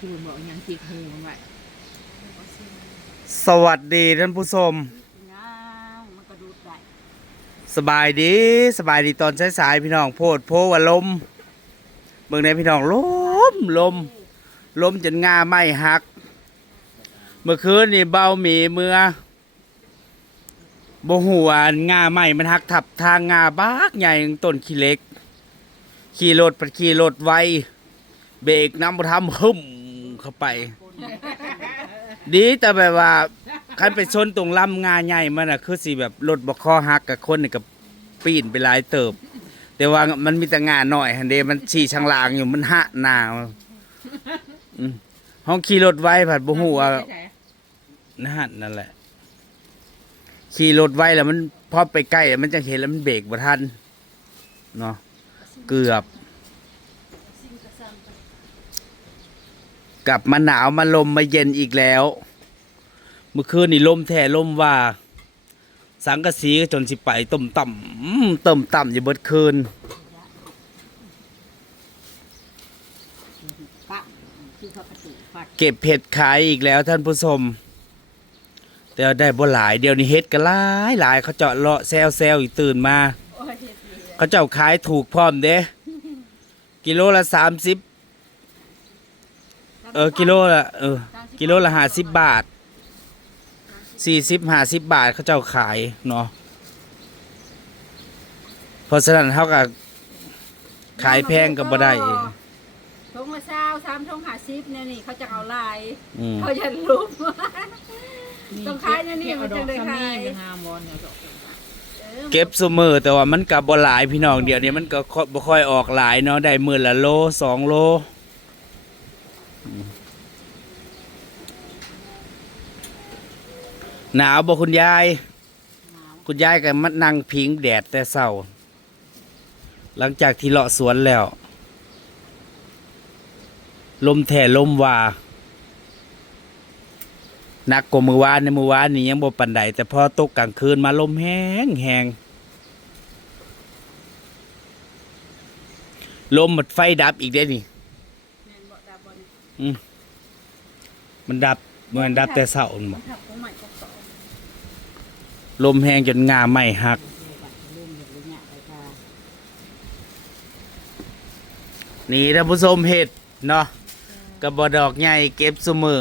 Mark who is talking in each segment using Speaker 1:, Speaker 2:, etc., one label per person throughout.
Speaker 1: คูณบอกยังจิกหูมันไว้
Speaker 2: สวัสดีท่านผู้ชม
Speaker 1: น้าวมันก็ดูดได้
Speaker 2: สบายดีสบายดีตอนสายๆพี่น้องโพดโพว่าลมเบิ่งในพี่น้องลมลมลมจนงาไม่หัก เมื่อคืนนี่เบาหมีเมื่อบ่หัวงาไม่มันหักทับทางงาบากใหญ่ต้นขี้เหล็ก ขี่รถไปขี่รถไวเบรกน้ำบ่ทำหึ่ม เข้าไป ดีแต่แบบว่าคันไปชนตรงลำงาใหญ่มันอะคือสิแบบรถบ่คอหักกับคนนี่กับปีนไปหลายเติบ แต่ว่ามันมีแต่งานหน่อยหันเดมันฉี่ช่างลางอยู่มันหะหนาวอืมห้องขี่รถไว้ผัดบ่ฮู้ว่านะฮะนั่นแหละ ขี่รถไว้แล้วมันพอไปใกล้ มันจะเห็นแล้วมันเบรกบ่ทันเนาะเกือบ กลับมาหนาวมาลมมาเย็นอีกแล้ว เมื่อคืนนี่ลมแท้ลมว่า สังกะสีก็จนสิไปต้มต่ำต้มต่ำอยู่เบิดคืน
Speaker 1: เก็
Speaker 2: บเห็ดขายอีกแล้วท่านผู้ชมแต่ได้บ่หลายเดี๋ยวนี้เห็ดก็หลายหลายเขาเจาะเลาะแซวแซวอีกตื่นมา
Speaker 1: เฮ็ดดีเลย
Speaker 2: เขาเจ้าขายถูกพร้อมเด้กิโลละสามสิบ เออกิโลละเออกิโลละห้าสิบบาทสี่สิบห้าสิบบาทเขาเจ้าขายเนาะเพราะฉะนั้นเขาก็ขายแพงก็บ่ได้
Speaker 1: ทงละเศร้าสามทงหาซิปเนี่ยนี่เขาจะเอาลาย
Speaker 2: อืม
Speaker 1: เขาจะลุมต้องขายนะนี่มันจึงได้ขาย
Speaker 3: งามบอลเนี่ยดอก
Speaker 2: เก็บซุมือแต่ว่ามันกับบ่หลายพี่น้องเดี๋ยวนี้มันก็ค่อยบ่ค่อยออกหลายเนาะได้มือละโลสองโลอืม หนาวบ่คุณยาย คุณยายก็มานั่งพิงแดดแต่เช้า หลังจากที่เลาะสวนแล้ว ลมแท่ลมว่าหนักกว่ามือวานในมือวานนี่ยังบ่ปันใดแต่พอตกกลางคืนมาลมแห้งแหงลมหมดไฟดับอีกได้นี่ มันดับมันดับแต่เสาร์นั่นบ่
Speaker 1: มันทับของใหม่ของสอง
Speaker 2: ลมแห้งจนงาไม่หัก
Speaker 1: ลุมอยู่เนี่ยไปค่ะ
Speaker 2: นี่ท่านผู้ชมเห็ดเนาะกระบอดอกใหญ่เก็บซุมือ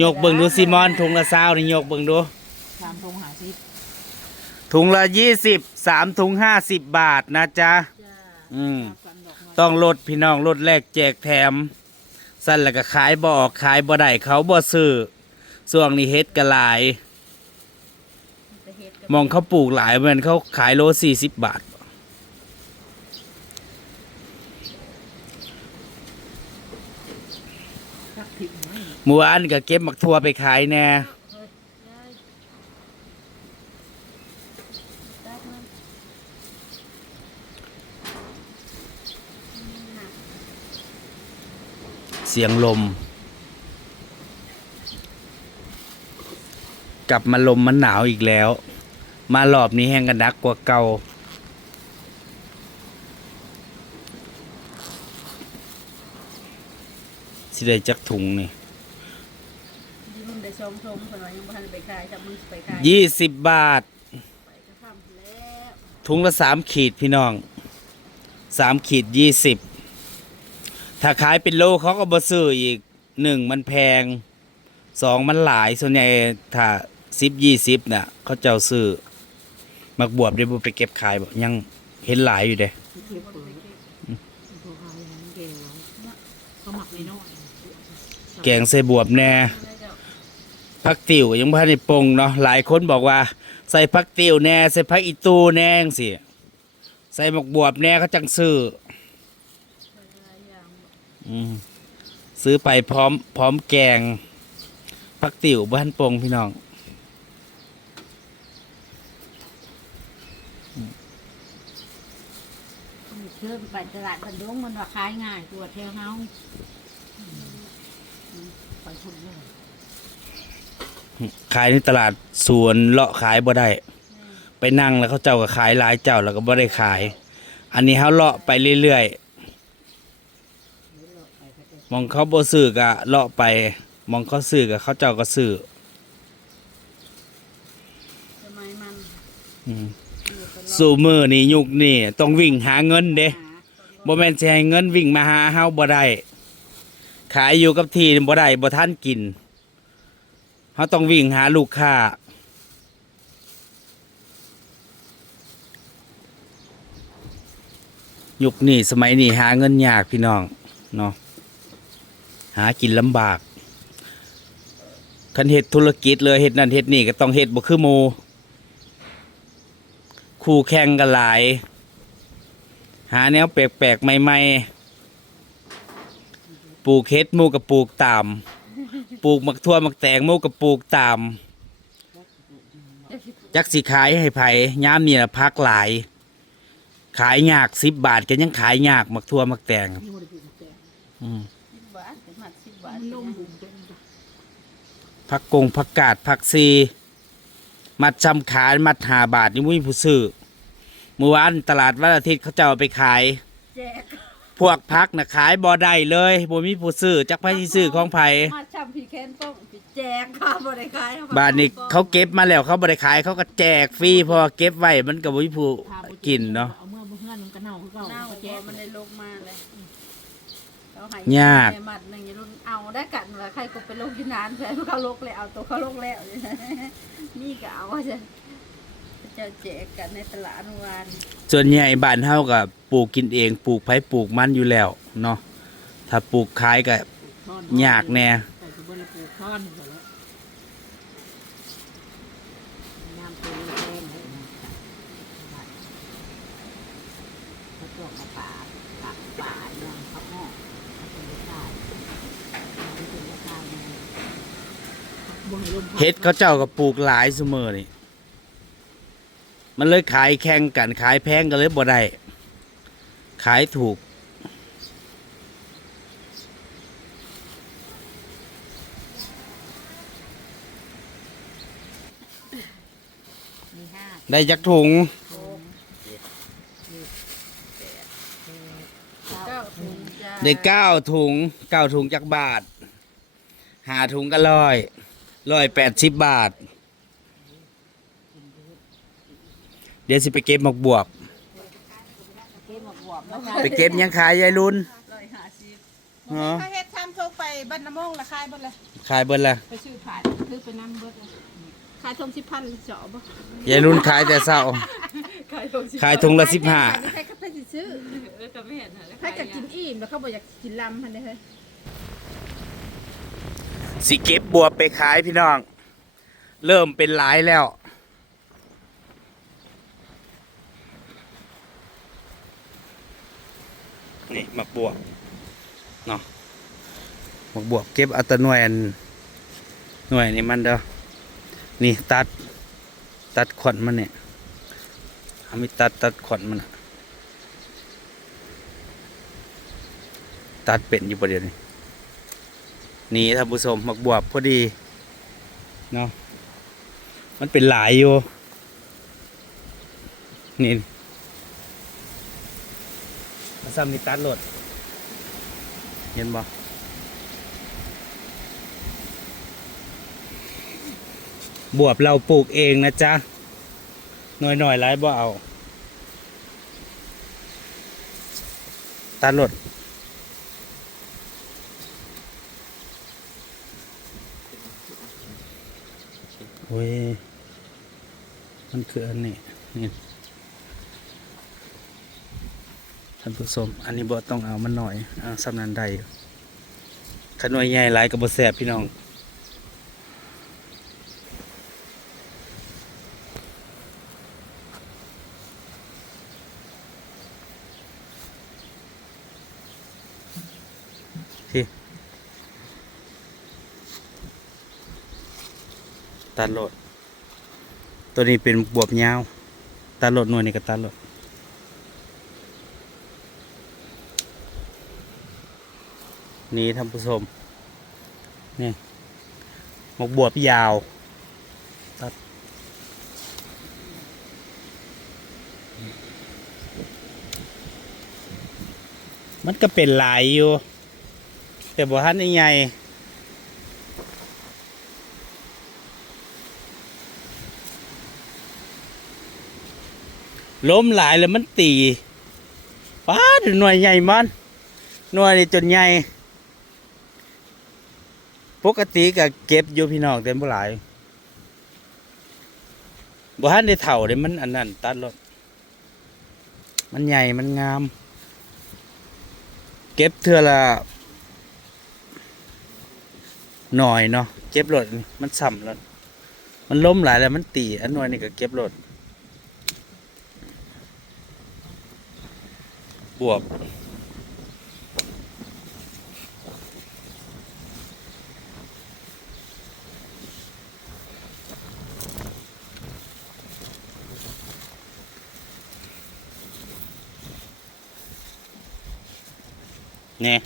Speaker 2: ยกเบิ่งดูซิมอนถุงละซาวนี่ยกเบิ่งดู
Speaker 3: สามทงหาซิป
Speaker 2: ถุงละยี่สิบสามถุงห้าสิบบาทนะจ๊ะ
Speaker 1: จ้า
Speaker 2: อืม
Speaker 3: กันดอกไม้
Speaker 2: ต้องลดพี่น้องลดแลกแจกแถม สั้นแล้วก็ขายบ่ออกขายบ่ได้เขาบ่ซื้อส่วงนี้เฮ็ดกระหลาย
Speaker 1: จะเฮ็ดกับ
Speaker 2: มองเขาปลูกหลายเหมือนเขาขายโลสี่สิบบาท
Speaker 3: สักผิดไหม
Speaker 2: เมื่อวานก็เก็บหมักทั่วไปขายแน่
Speaker 1: เฮ้ยได้แป๊บนึง
Speaker 2: เสียงลม กลับมาลมมันหนาวอีกแล้ว มารอบนี้แห้งกันนักกว่าเก่าสิได้จักถุงนี่
Speaker 1: ที่มึงได้ชมชมคนว่ายังบ่ทันได้ไปขายถ้ามึงสิไปขาย
Speaker 2: ยี่สิบบาท
Speaker 1: ไปก็ทำแล้ว
Speaker 2: ถุงละสามขีดพี่น้องสามขีดยี่สิบ ถ้าขายเป็นโลเขาก็บ่ซื้ออีกหนึ่งมันแพงสองมันหลายส่วนใหญ่ถ้าสิบยี่สิบน่ะ เขาเจ้าซื้อมักบวบได้บ่ไปเก็บขายบ่ยังเห็นหลายอยู่เด้แกงใส่บวบแน่ผักติ๋วยังบ่ทันได้ปงเนาะหลายคนบอกว่า ใส่ผักติ๋วแน่ ใส่ผักอีตูแน่จังซี่ใส่หมกบวบแน่เขาจังซื้อ ซื้อไปพร้อม พร้อมแกงผักติ๋วบ้านปงพี่น้อง
Speaker 1: เชิญไปตลาดบันดงมันว่าขายง่ายกว่าแถวเฮาไปทุกเรื่อง
Speaker 2: ขายในตลาดสวนเลาะขายบ่ได้ ไปนั่งแล้วเขาเจ้าก็ขายหลายเจ้าแล้วก็บ่ได้ขาย อันนี้เขาเลาะไปเรื่อย
Speaker 1: ไปก็จะ
Speaker 2: มองเขาบ่ซื้อก็เลาะไป มองเขาซื้อก็เขาเจ้าก็ซื้อ
Speaker 1: สมัยมัน
Speaker 2: อืม
Speaker 1: อยู่ตลอด
Speaker 2: สู่มือนี่ยุคนี่ต้องวิ่งหาเงินเด้บ่แม่นสิให้เงินวิ่งมาหาเฮาบ่ได้ขายอยู่กับที่นี่บ่ได้บ่ทันกินเฮาต้องวิ่งหาลูกค้ายุคนี้สมัยนี้หาเงินยากพี่น้องเนาะ หากินลำบากคันเฮ็ดธุรกิจเลยเฮ็ดนั่นเฮ็ดนี่ก็ต้องเฮ็ดบ่คือหมู่คู่แข่งกันหลาย หาแนวแปลกๆ ใหม่ๆ ปลูกเฮ็ดมูกับปลูกตาม ปลูกมักทั่วมักแตงมูกับปลูกตามจักสิขายให้ไผยามนี่ละพักหลาย ขายยากสิบบาทก็ยังขายยากมักทั่วมักแตงอืม ผักกงผักกาดผักซีมัดจำขายมัดหาบาทนี่มุ้ยผู้ซื้อเมื่อวานตลาดวันอาทิตย์เขาจะเอาไปขาย
Speaker 1: แจก
Speaker 2: พวกพักนะขายบ่ได้เลยบ่มีผู้ซื้อจักไผสิซื้อของไผ
Speaker 1: มาชำพี่แคนต้องพี่แจกค่ะบ่ได้ขายเอม
Speaker 2: บาทนี้เขาเก็บมาแล้วเขาบ่ได้ขายเขาก็แจกฟรีเพอเก็บไว้มันก็บ่มีผู้
Speaker 3: พาไป
Speaker 2: กินเนาะ
Speaker 3: เอาเมื่อบ่เฮือนมันก็เน่าคือเก่า
Speaker 1: เน่า
Speaker 3: ก็
Speaker 1: แจ
Speaker 3: แจ๊
Speaker 1: ก
Speaker 3: ก
Speaker 1: มันได้ลงมาเลยเขาให้
Speaker 2: ยาก
Speaker 1: แม่มัดหนึ่ ได้กันว่าใครก็ไปลงที่นานใช่เขาลกแล้วเอาตัวเขาลกแล้วนี่ก็เอาว่าจะจะแจกกันในตลาดเมื่อวาน
Speaker 2: ส่วนใหญ่บ้านเฮาก็ปลูกกินเองปลูกไผปลูกมันอยู่แล้วเนาะถ้าปลูกขายก็
Speaker 3: ท่อน
Speaker 2: ยากแน่
Speaker 3: แต่คือบ่ได้ปลูกท่อนหมดแล้วยามตัวแห้งเลยนะเขาตกมาป่าปักป่าย่างเขาห้องเขาเป็นลูกชายเขาเป็นลูกชายไงบ่ให้ลมพั
Speaker 2: เฮ็ดเขาเจ้าก็ปลูกหลายเสมอนี่มันเลยขายแข่งกันขายแพงกันเลยบ่ได้ขายถูก
Speaker 3: มีห้า
Speaker 2: ได้จักถุง
Speaker 1: เก้าถุงจ้า
Speaker 2: ได้เก้าถุงเก้าถุงจักบาทหาถุงก็ร้อย ร้อยแปดสิบบาท เดี๋ยวสิไปเก็บหมกบวบ
Speaker 3: เก็บมาบวบแล้ว
Speaker 2: ไปเก็บยังขายยายรุ่น
Speaker 1: ร้อยห้าสิบ
Speaker 2: เนาะ
Speaker 4: ถ้าเฮ็ดทำโทรไปบ้านน้ำมงละคายเบ่เลย
Speaker 2: ขายเบิ้ละ
Speaker 3: ไปซื้อผ่านซื้อไปนั่งเบิดเลย
Speaker 4: ขายทงสิบพันเจาะบ่
Speaker 2: ยายรุ่นขายแต่เศร้า
Speaker 1: ขายถุงสิบ
Speaker 2: ขายถุงละสิบห้า
Speaker 4: ใครก็ไปสิซื้อ
Speaker 1: เออก็ไม่เห็นนะ
Speaker 4: ใครจะกินอิ่มแล้วเขาบอกอยากกินลำพันเด้เฮ้ย
Speaker 2: สิเก็บบวบไปขายพี่น้อง เริ่มเป็นหลายแล้ว นี่หมักบวบเนาะหมักบวบเก็บเอาแตหน่วยอันหน่วยนี่มันเด้อนี่ตัดตัดขอนมันเนี่ยเอามีตัดตัดขอนมันตัดเป็นอยู่ประเดี๋ยวนี้ นี่ท่านผู้ชมหมักบวบพอดีเนาะมันเป็นหลายอยู่ นี่มาซ้ำนี่ตัดรถเห็นบ่บวบเราปลูกเองนะจ๊ะ หน่อยหน่อยไรบ่เอาตัดรถ โอ้ย มันคืออันนี้นี่ท่านผู้ชมอันนี้บ่ต้องเอามันหน่อยอ่าสำนันใดขนวยใหญ่หลายกับบแสบพี่น้อง ตัดโหลด ตัวนี้เป็นบวบยาว ตัดโหลดหน่วยนี่ก็ตัดโหลดนี่ท่านผู้ชมนี่หมกบวบยาวตัดมันก็เป็นหลายอยู่ แต่บ่ทันใหญ่ ล้มหลายแล้วมันตีป้าดหน่วยใหญ่มันหน่วยจนใหญ่ปกติก็เก็บอยู่พี่น้องแต่บ่หลายบ่ทันได้เท่าเด้มันอันนั้นตัดรถมันใหญ่มันงาม เก็บเทือละหน่อยเนาะเก็บรถมันสั่มรถมันล้มหลายแล้วมันตีอันหน่วยนี่ก็เก็บรถ บวบเนี่ย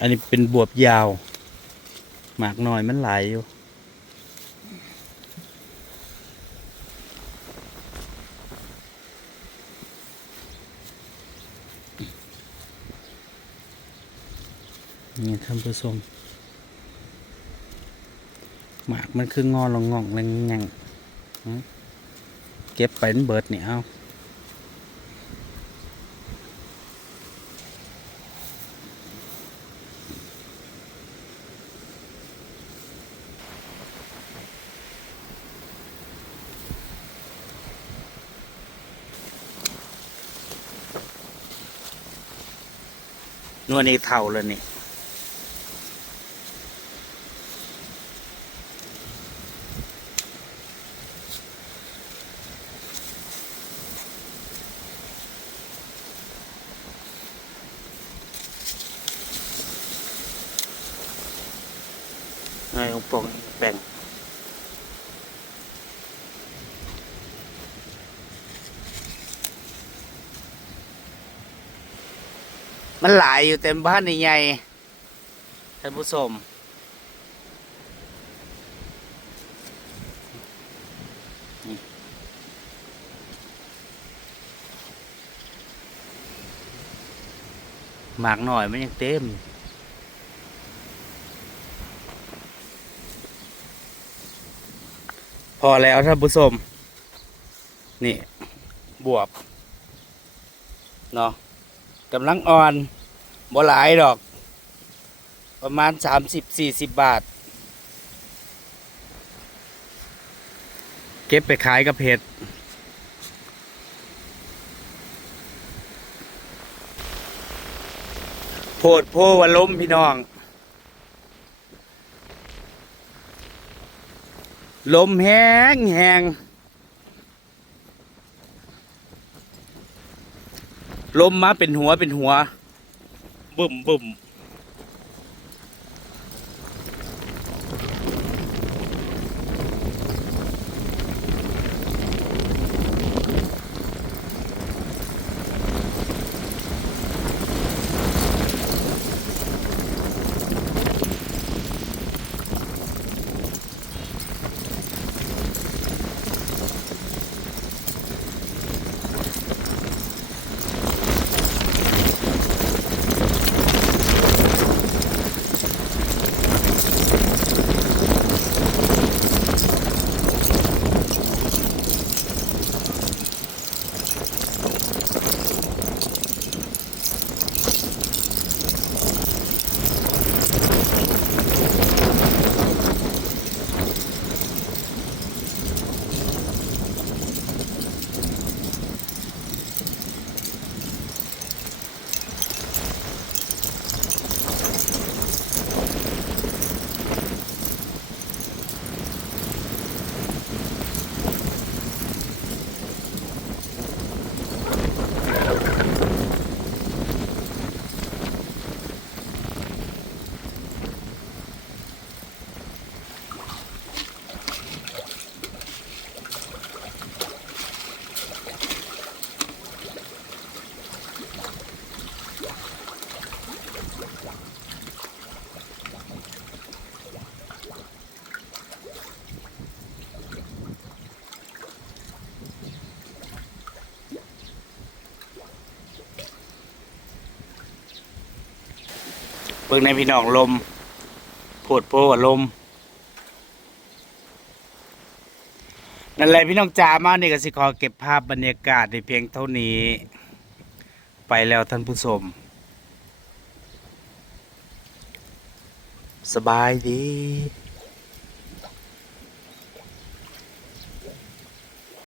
Speaker 2: อันนี้เป็นบวบยาว หมากหน่อยมันหลายอยู่านผู้ชมหมากมันคืองอลงงองแรงแงงเก็บไปนเบิดเนี่ยเอานวลนี่เท่าแล้วนี่ ปองแบ่งมันหลายอยู่เต็มบ้านใหญ่ท่านผู้ชมหมากหน่อยมันยังเต็ม พอแล้วท่านผู้ชมนี่ บวบเนาะกำลังอ่อนบ่หลายดอก ประมาณสามสิบสี่สิบบาท เก็บไปขายกับเพจโพดโพวันล้มพี่น้อง ลมแห้งแห้งลมมาเป็นหัวเป็นหัวบึ่มบึ่ม บิ่งในพี่น้องลมโพดโพลม นั่นแหละพี่น้องจ๋ามานี่ก็สิขอเก็บภาพบรรยากาศในเพียงเท่านี้ ไปแล้วท่านผู้ชมสบายดี